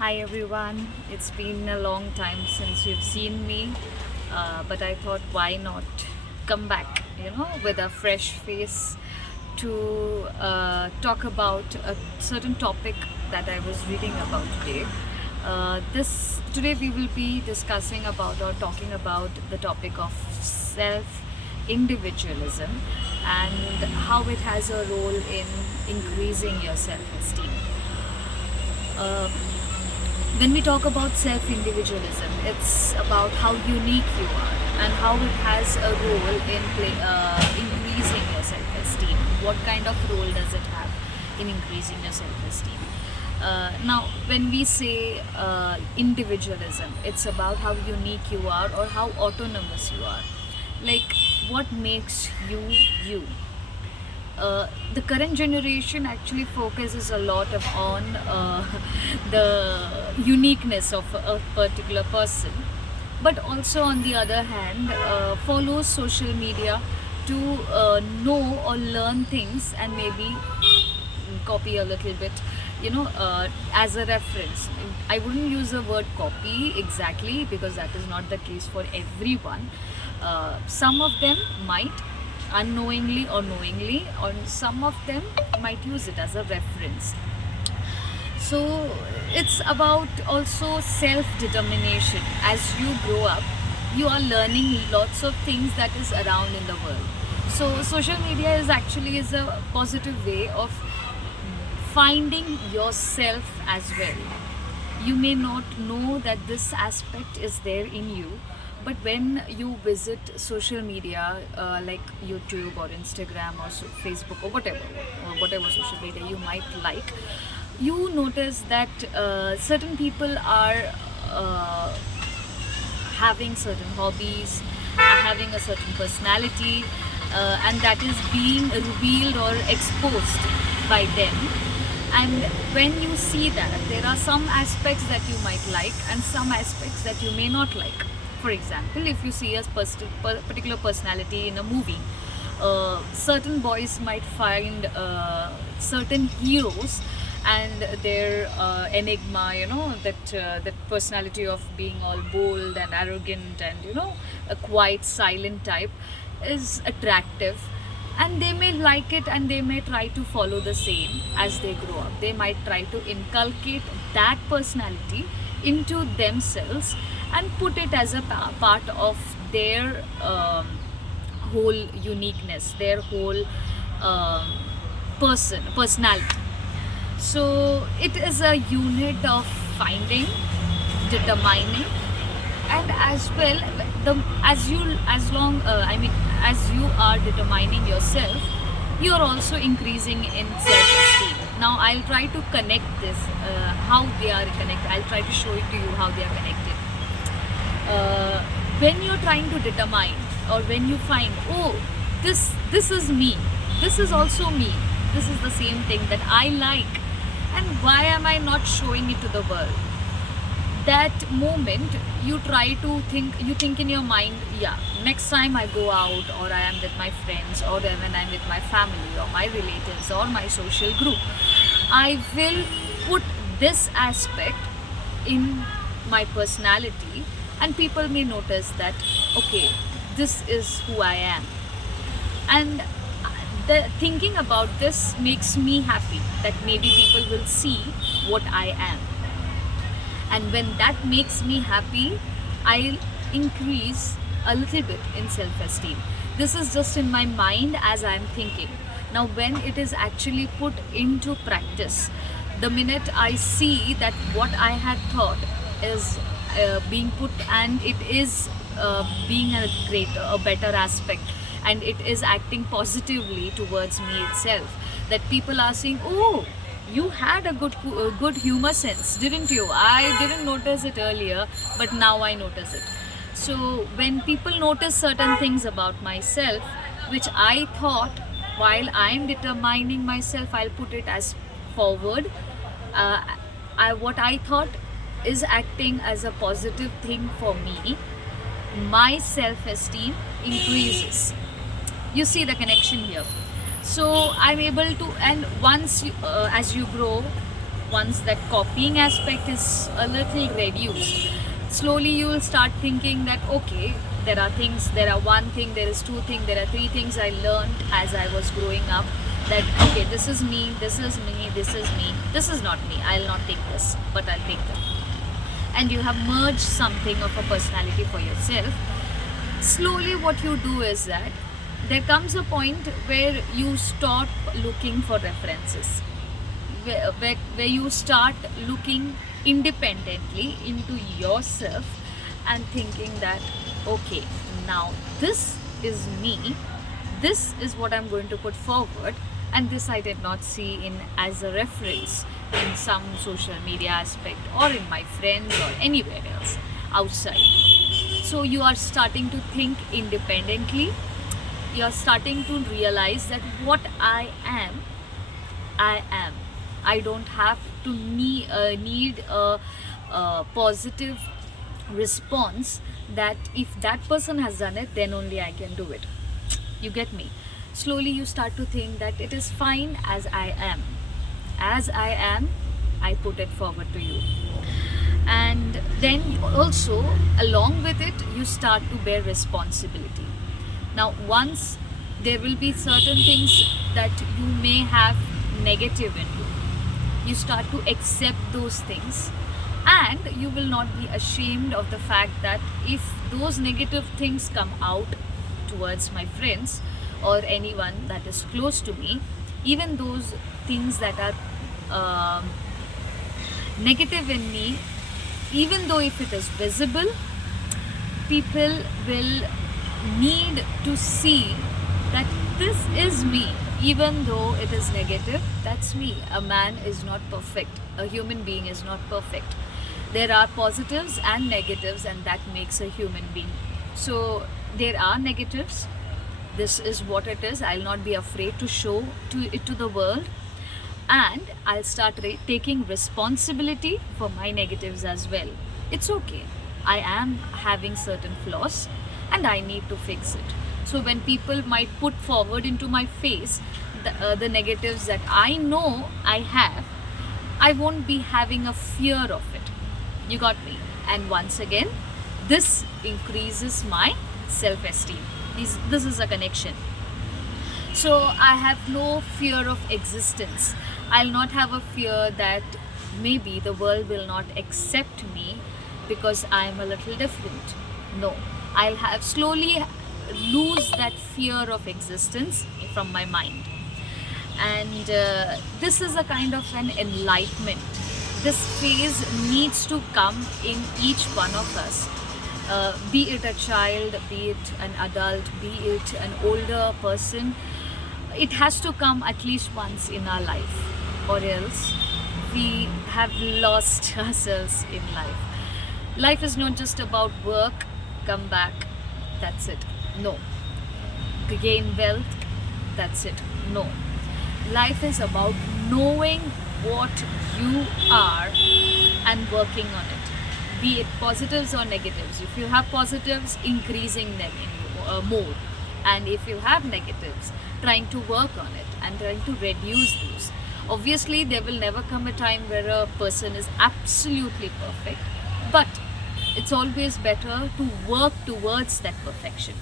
Hi everyone, it's been a long time since you've seen me, but I thought why not come back, with a fresh face to talk about a certain topic that I was reading about today. This today we will be discussing about or talking about the topic of self individualism and how it has a role in increasing your self esteem. Uh, when we talk about self individualism, it's about how unique you are and how it has a role in increasing your self esteem. What kind of role does it have in increasing your self esteem? Now, when we say individualism, it's about how unique you are or how autonomous you are. Like, what makes you you? The current generation actually focuses a lot on the uniqueness of a particular person, but also on the other hand follows social media to know or learn things and maybe copy a little bit, as a reference. I wouldn't use the word copy exactly because that is not the case for everyone. Some of them might unknowingly or knowingly, or some of them might use it as a reference. So it's about also self determination. As you grow up, you are learning lots of things that is around in the world. So social media is a positive way of finding yourself as well. You may not know that this aspect is there in you, but when you visit social media like YouTube or Instagram or Facebook or whatever social media you might like, you notice that certain people are uh, having certain hobbies, having a certain personality, and that is being revealed or exposed by them. And when you see that, there are some aspects that you might like and some aspects that you may not like. For example, if you see a particular personality in a movie, certain boys might find certain heroes and their enigma, that personality of being all bold and arrogant and a quiet silent type is attractive, and they may like it and they may try to follow the same as they grow up. They might try to inculcate that personality into themselves and put it as a part of their whole uniqueness, their whole um, personality. So it is a unit of finding, determining, and as well, the as you as long I mean as you are determining yourself, you are also increasing in self-esteem. Now I'll try to connect this, how they are connected. I'll try to show it to you how they are connected. uh, when you're trying to determine, or when you find, oh, this is me, this is also me, this is the same thing that I like, and why am I not showing it to the world? That moment you try to think, you think in your mind, yeah, next time I go out or I am with my friends or when I'm with my family or my relatives or my social group, I will put this aspect in my personality, and people may notice that, okay, this is who I am. And the thinking about this makes me happy that maybe people will see what I am, and when that makes me happy, I'll increase a little bit in self-esteem. This is just in my mind as I'm thinking. Now when it is actually put into practice, the minute I see that what I had thought is being put, and it is being a better aspect, and it is acting positively towards me itself, that people are saying, oh, you had a good humor sense, didn't you? I didn't notice it earlier, but now I notice it. So when people notice certain things about myself, which I thought, while I'm determining myself, I'll put it as forward, uh, what I thought is acting as a positive thing for me, my self-esteem increases. You see the connection here. So I'm able to, and once you, as you grow, once that copying aspect is a little reduced, slowly you will start thinking that okay, there are things, there are one thing, there is two things, there are three things I learned as I was growing up, that okay, this is me, this is me, this is me, this is not me, I'll not take this, but I'll take that. And you have merged something of a personality for yourself. Slowly what you do is that there comes a point where you stop looking for references, where you start looking independently into yourself and thinking that okay, now this is me, this is what I'm going to put forward, and this I did not see in as a reference in some social media aspect or in my friends or anywhere else outside. So you are starting to think independently, you are starting to realize that what I am, I am. I don't have to need a positive response that if that person has done it, then only I can do it. You get me? Slowly you start to think that it is fine as I am. As I am, I put it forward to you. And then also, along with it, you start to bear responsibility. Now, once there will be certain things that you may have negative in you, you start to accept those things, and you will not be ashamed of the fact that if those negative things come out towards my friends or anyone that is close to me, even those things that are negative in me, even though if it is visible, people will need to see that this is me. Even though it is negative, that's me. A man is not perfect, a human being is not perfect. There are positives and negatives, and that makes a human being. So there are negatives, this is what it is. I'll not be afraid to show it to the world, and I'll start taking responsibility for my negatives as well. It's okay, I am having certain flaws and I need to fix it. So when people might put forward into my face the negatives that I know I have, I won't be having a fear of it. You got me? And once again, this increases my self-esteem. This is a connection. So I have no fear of existence. I'll not have a fear that maybe the world will not accept me because I am a little different. No, I'll have slowly lose that fear of existence from my mind. And this is a kind of an enlightenment. This phase needs to come in each one of us. Be it a child, be it an adult, be it an older person, it has to come at least once in our life, or else we have lost ourselves in life. Life is not just about work, come back, that's it. No. Gain wealth, that's it. No. Life is about knowing what you are and working on it, be it positives or negatives. If you have positives, increasing them more, and if you have negatives, trying to work on it and trying to reduce those. Obviously there will never come a time where a person is absolutely perfect, but it's always better to work towards that perfection.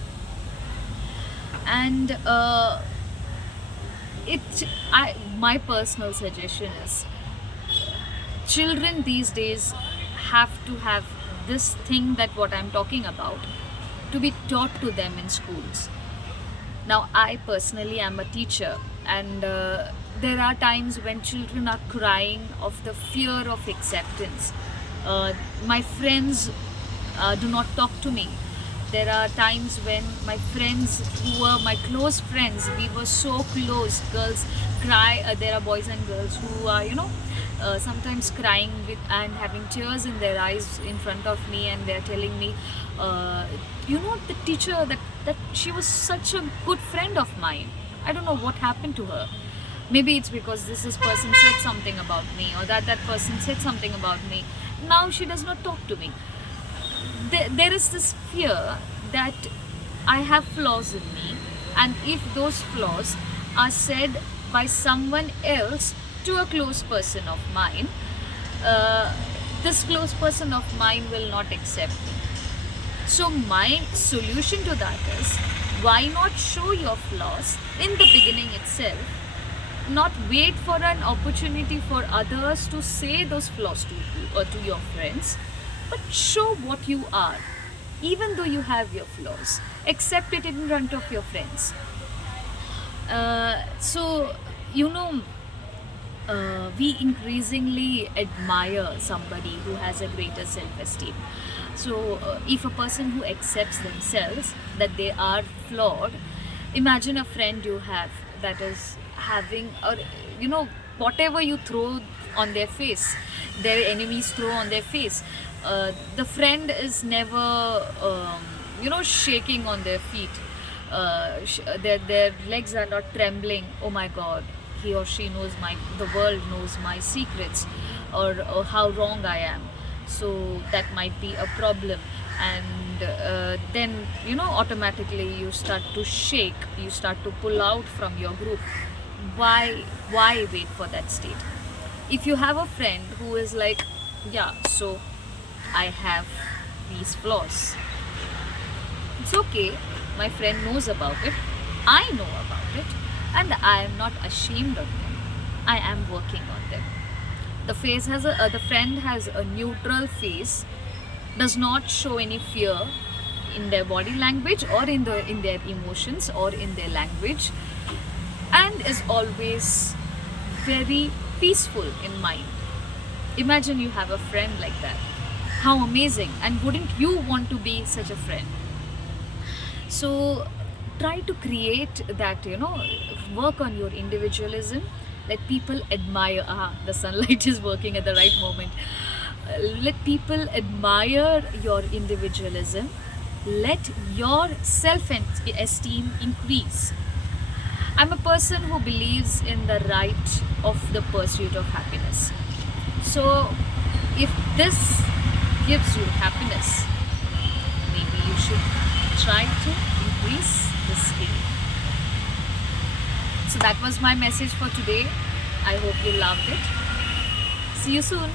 And my personal suggestion is, children these days have to have this thing, that what I'm talking about, to be taught to them in schools. Now I personally am a teacher, and there are times when children are crying of the fear of acceptance. My friends do not talk to me. There are times when my friends who were my close friends, we were so close, girls cry, there are boys and girls who are, sometimes crying with and having tears in their eyes in front of me, and they're telling me, the teacher, that she was such a good friend of mine. I don't know what happened to her. Maybe it's because this person said something about me, or that person said something about me. Now she does not talk to me. There is this fear that I have flaws in me, and if those flaws are said by someone else to a close person of mine, uh, this close person of mine will not accept me. So my solution to that is, why not show your flaws in the beginning itself? Not wait for an opportunity for others to say those flaws to you or to your friends, but show what you are. Even though you have your flaws, accept it in front of your friends. So, you know, we increasingly admire somebody who has a greater self-esteem. So if a person who accepts themselves that they are flawed, imagine a friend you have that is having, or you know, whatever you throw on their face, their enemies throw on their face, the friend is never shaking on their feet, their legs are not trembling. Oh my god, he or she knows the world knows my secrets, or how wrong I am, so that might be a problem. And then automatically you start to shake, you start to pull out from your group. Why wait for that state? If you have a friend who is like, yeah, so I have these flaws, it's okay, my friend knows about it, I know about it, and I am not ashamed of them. I am working on them. The friend has a neutral face, does not show any fear in their body language or in their emotions or in their language, and is always very peaceful in mind. Imagine you have a friend like that. How amazing! And wouldn't you want to be such a friend? So try to create that, work on your individualism. Let people admire, the sunlight is working at the right moment. Let people admire your individualism. Let your self-esteem increase. I'm a person who believes in the right of the pursuit of happiness. So if this gives you happiness, maybe you should try to increase the scale. So that was my message for today. I hope you loved it. See you soon.